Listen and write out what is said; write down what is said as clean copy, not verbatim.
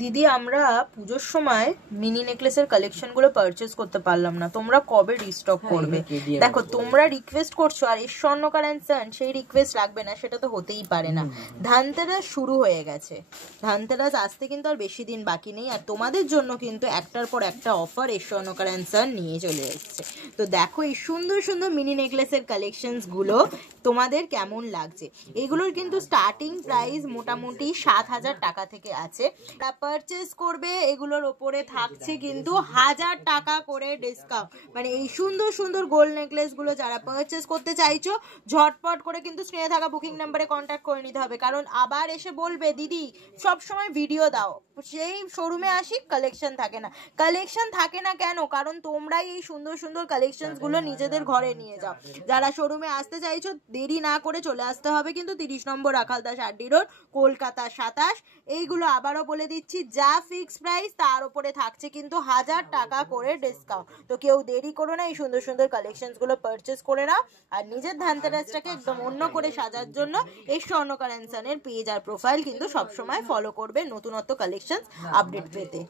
দিদি আমরা পুজোর সময় মিনি নেকলেসের কালেকশনগুলো পারচেজ করতে পারলাম না, তোমরা কবে রিস্টক করবে? দেখো তোমরা রিকোয়েস্ট করছো আর এর স্বর্ণকার অ্যান্ড সন সেই রিকোয়েস্ট রাখবে না, সেটা তো হতেই পারে না। ধানতেরাস শুরু হয়ে গেছে, ধানতেরাস আসতে কিন্তু আর বেশি দিন বাকি নেই, আর তোমাদের জন্য কিন্তু একটার পর একটা অফার এর স্বর্ণকার অ্যান্ড সন নিয়ে চলে এসেছে। তো দেখো এই সুন্দর সুন্দর মিনি নেকলেসের কালেকশনসগুলো তোমাদের কেমন লাগছে। এগুলোর কিন্তু স্টার্টিং প্রাইস মোটামুটি 7,000 টাকা থেকে আছে। পারচেস করবে এগুলোর ওপরে থাকছে কিন্তু 1,000 টাকা করে ডিসকাউন্ট। মানে এই সুন্দর সুন্দর গোল্ড নেকলেস গুলো যারা পারচেস করতে চাইছো ঝটপট করে কিন্তু স্ক্রিনে থাকা বুকিং নাম্বারে কন্ট্যাক্ট করে নিতে হবে, কারণ আবার এসে বলবে দিদি সব সময় ভিডিও দাও, সেই শোরুমে আসি কালেকশন থাকে না। কালেকশন থাকে না কেন? কারণ তোমরাই এই সুন্দর সুন্দর কালেকশনস গুলো নিজেদের ঘরে নিয়ে যাও। যারা শোরুমে আসতে চাইছো দেরি না করে চলে আসতে হবে কিন্তু 30 নম্বর রাখালদাস আড্ডি রোড, কলকাতা 27। এইগুলো আবারও বলে দিচ্ছি, যা ফিক্স প্রাইস তার উপরে থাকছে কিন্তু 1,000 টাকা করে ডিসকাউন্ট। তো কেউ দেরি করো না, এই সুন্দর সুন্দর কালেকশনস গুলো পারচেস করে নাও আর নিজের ধানতেরাসটাকে একদম অন্য করে সাজার জন্য এই স্বর্ণকার অ্যান্ড সনের পেজ আর প্রোফাইল কিন্তু সবসময় ফলো করবে নতুনত্ব কালেকশন আপডেট পেতে।